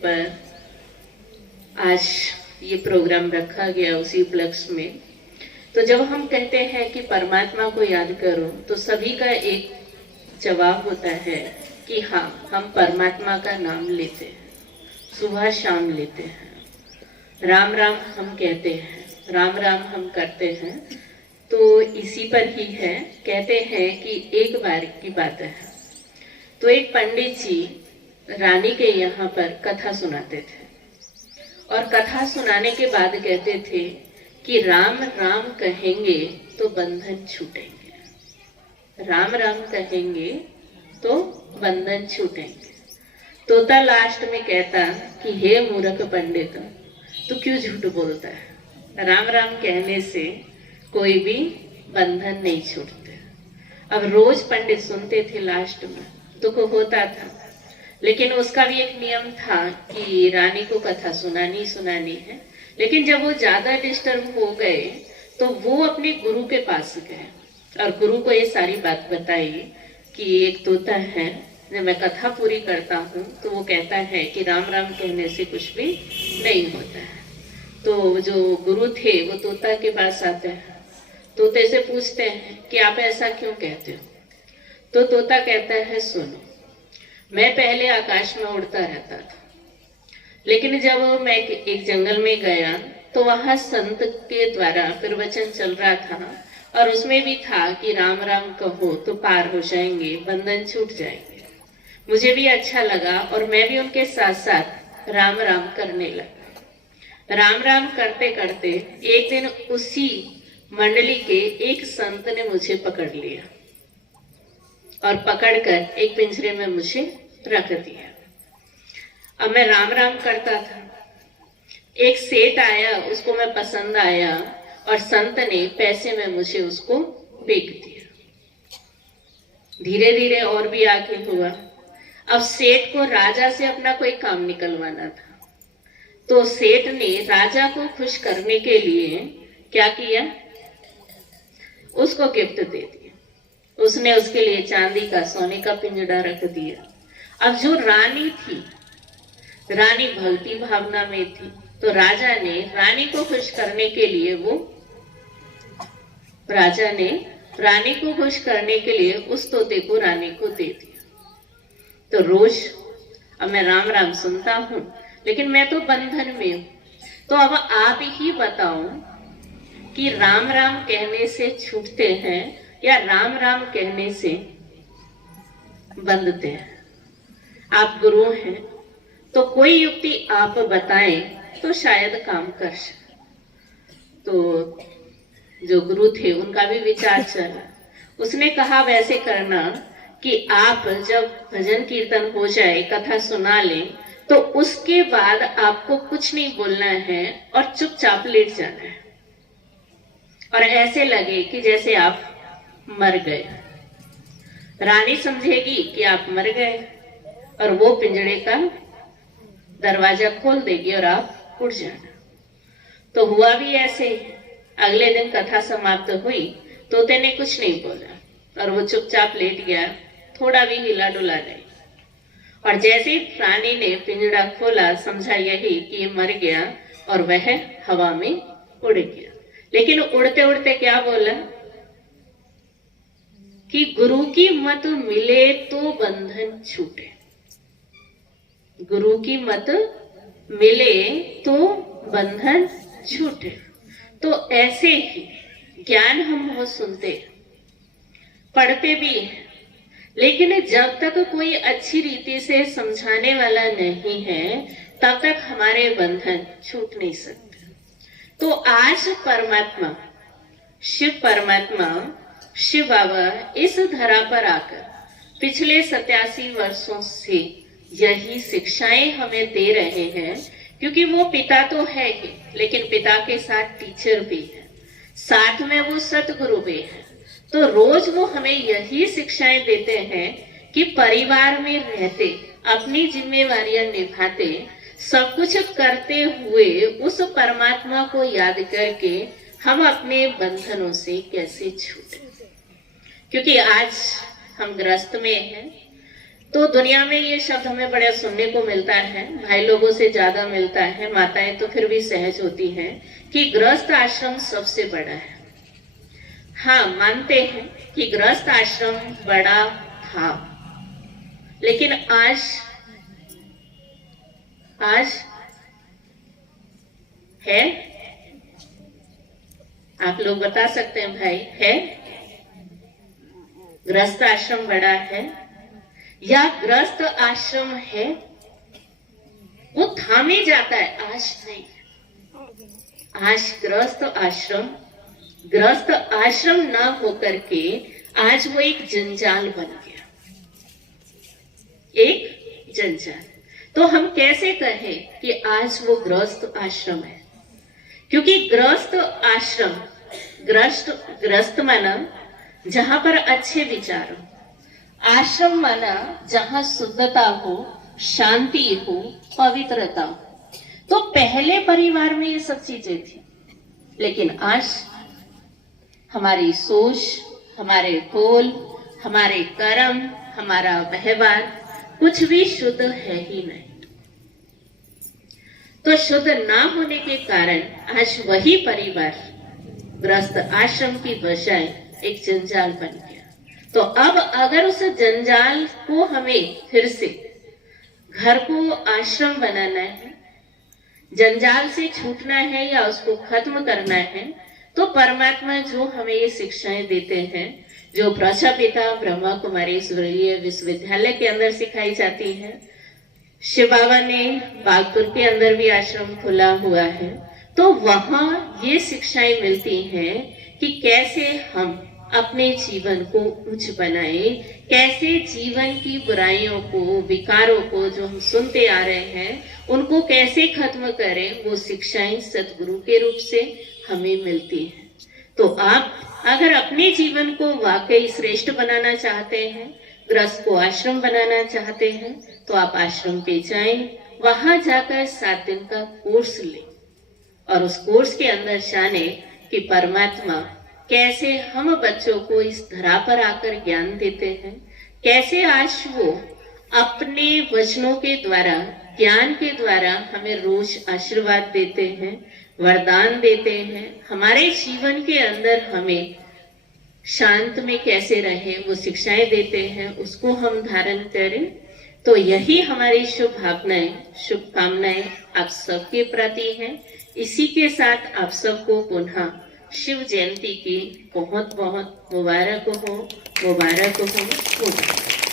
पर आज ये प्रोग्राम रखा गया उसी उपलक्ष्य में। तो जब हम कहते हैं कि परमात्मा को याद करो तो सभी का एक जवाब होता है कि हाँ, हम परमात्मा का नाम लेते हैं, सुबह शाम लेते हैं, राम राम हम कहते हैं, राम राम हम करते हैं। तो इसी पर ही है, कहते हैं कि एक बार की बात है, तो एक पंडित जी रानी के यहाँ पर कथा सुनाते थे और कथा सुनाने के बाद कहते थे कि राम राम कहेंगे तो बंधन छूटेंगे, राम राम कहेंगे तो बंधन छूटेंगे। तोता लास्ट में कहता कि हे मूर्ख पंडित, तू क्यों झूठ बोलता है, राम राम कहने से कोई भी बंधन नहीं छूटते। अब रोज पंडित सुनते थे, लास्ट में तो को होता था, लेकिन उसका भी एक नियम था कि रानी को कथा सुनानी है। लेकिन जब वो ज्यादा डिस्टर्ब हो गए तो वो अपने गुरु के पास गए और गुरु को ये सारी बात बताई कि एक तोता है, जब मैं कथा पूरी करता हूँ तो वो कहता है कि राम राम कहने से कुछ भी नहीं होता है। तो जो गुरु थे वो तोता के पास आते हैं, तोते से पूछते हैं कि आप ऐसा क्यों कहते हो। तो तोता कहता है, सुनो, मैं पहले आकाश में उड़ता रहता था, लेकिन जब मैं एक जंगल में गया तो वहां संत के द्वारा प्रवचन चल रहा था और उसमें भी था कि राम राम कहो तो पार हो जाएंगे, बंधन छूट जाएंगे। मुझे भी अच्छा लगा और मैं भी उनके साथ साथ राम राम करने लगा। राम राम करते करते एक दिन उसी मंडली के एक संत ने मुझे पकड़ लिया और पकड़कर एक पिंजरे में मुझे रख दिया। अब मैं राम राम करता था, एक सेठ आया, उसको मैं पसंद आया और संत ने पैसे में मुझे उसको बेच दिया। धीरे धीरे और भी आगे हुआ। अब सेठ को राजा से अपना कोई काम निकलवाना था, तो सेठ ने राजा को खुश करने के लिए क्या किया, उसको गिफ्ट दे दिया। उसने उसके लिए चांदी का, सोने का पिंजड़ा रख दिया। अब जो रानी थी, रानी भक्ति भावना में थी, तो राजा ने रानी को खुश करने के लिए रानी को खुश करने के लिए उस तोते को रानी को दे दिया। तो रोज अब मैं राम राम सुनता हूँ, लेकिन मैं तो बंधन में हूं। तो अब आप ही बताओ कि राम राम कहने से छूटते हैं या राम राम कहने से बंधते हैं। आप गुरु हैं तो कोई युक्ति आप बताएं तो शायद काम कर सके। तो जो गुरु थे उनका भी विचार चला, उसने कहा वैसे करना कि आप जब भजन कीर्तन हो जाए, कथा सुना लें, तो उसके बाद आपको कुछ नहीं बोलना है और चुपचाप लेट जाना है और ऐसे लगे कि जैसे आप मर गए। रानी समझेगी कि आप मर गए और वो पिंजड़े का दरवाजा खोल देगी और आप उड़ जाना। तो हुआ भी ऐसे ही। अगले दिन कथा समाप्त हुई, तोते ने कुछ नहीं बोला और वो चुपचाप लेट गया, थोड़ा भी हिला डुला नहीं। और जैसे ही रानी ने पिंजड़ा खोला, समझा यही कि ये मर गया और वह हवा में उड़ गया। लेकिन उड़ते उड़ते क्या बोला कि गुरु की मत मिले तो बंधन छूटे, गुरु की मत मिले तो बंधन छूटे। तो ऐसे ही ज्ञान हम बहुत सुनते, पढ़ते भी हैं, लेकिन जब तक कोई अच्छी रीति से समझाने वाला नहीं है तब तक हमारे बंधन छूट नहीं सकते। तो आज परमात्मा, शिव परमात्मा, शिव बाबा इस धरा पर आकर पिछले 87 वर्षों से यही शिक्षाएं हमें दे रहे हैं, क्योंकि वो पिता तो है ही, लेकिन पिता के साथ टीचर भी है, साथ में वो सतगुरु भी है। तो रोज वो हमें यही शिक्षाएं देते हैं कि परिवार में रहते, अपनी जिम्मेवारियां निभाते, सब कुछ करते हुए उस परमात्मा को याद करके हम अपने बंधनों से कैसे छूटे। क्योंकि आज हम ग्रस्त में हैं, तो दुनिया में ये शब्द हमें बड़ा सुनने को मिलता है, भाई लोगों से ज्यादा मिलता है, माताएं तो फिर भी सहज होती हैं कि गृहस्थ आश्रम सबसे बड़ा है। हाँ, मानते हैं कि गृहस्थ आश्रम बड़ा था, लेकिन आज है? आप लोग बता सकते हैं भाई, है? गृहस्थ आश्रम बड़ा है या गृहस्थ आश्रम है वो थामे जाता है? आज नहीं। आज गृहस्थ आश्रम ना होकर के आज वो एक जंजाल बन गया, एक जंजाल। तो हम कैसे कहें कि आज वो गृहस्थ आश्रम है? क्योंकि गृहस्थ आश्रम, गृहस्थ माना जहां पर अच्छे विचार हो, आश्रम माना जहां शुद्धता हो, शांति हो, पवित्रता हो। तो पहले परिवार में ये सब चीजें थी, लेकिन आज हमारी सोच, हमारे बोल, हमारे कर्म, हमारा व्यवहार कुछ भी शुद्ध है ही नहीं। तो शुद्ध ना होने के कारण आज वही परिवार गृहस्थ आश्रम की बजाय एक जंजाल बन गया। तो अब अगर उस जंजाल को हमें फिर से घर को आश्रम बनाना है, जंजाल से छूटना है या उसको खत्म करना है, तो परमात्मा जो हमें ये शिक्षाएं देते हैं, जो प्रजापिता ब्रह्मा कुमारी ईश्वरीय विश्वविद्यालय के अंदर सिखाई जाती है, शिव बाबा ने बागपुर के अंदर भी आश्रम खुला हुआ है, तो वहां ये शिक्षाएं मिलती हैं कि कैसे हम अपने जीवन को उच्च बनाए, कैसे जीवन की बुराइयों को, विकारों को जो हम सुनते आ रहे हैं, उनको कैसे खत्म करें। वो शिक्षाएं सतगुरु के रूप से हमें मिलती हैं। तो आप अगर अपने जीवन को वाकई श्रेष्ठ बनाना चाहते हैं, गृहस्थ को आश्रम बनाना चाहते हैं, तो आप आश्रम पे जाएं, वहां जाकर 7 दिन का कोर्स लें और उस कोर्स के अंदर जाने कि परमात्मा कैसे हम बच्चों को इस धरा पर आकर ज्ञान देते हैं, कैसे आज वो अपने वचनों के द्वारा, ज्ञान के द्वारा हमें रोज आशीर्वाद देते हैं, वरदान देते हैं, हमारे जीवन के अंदर हमें शांत में कैसे रहे वो शिक्षाएं देते हैं, उसको हम धारण करें। तो यही हमारी शुभ भावनाएं, शुभकामनाएं आप सबके प्रति हैं। इसी के साथ आप सबको पुनः शिव जयंती की बहुत बहुत मुबारक हो, मुबारक हो, मुबारक।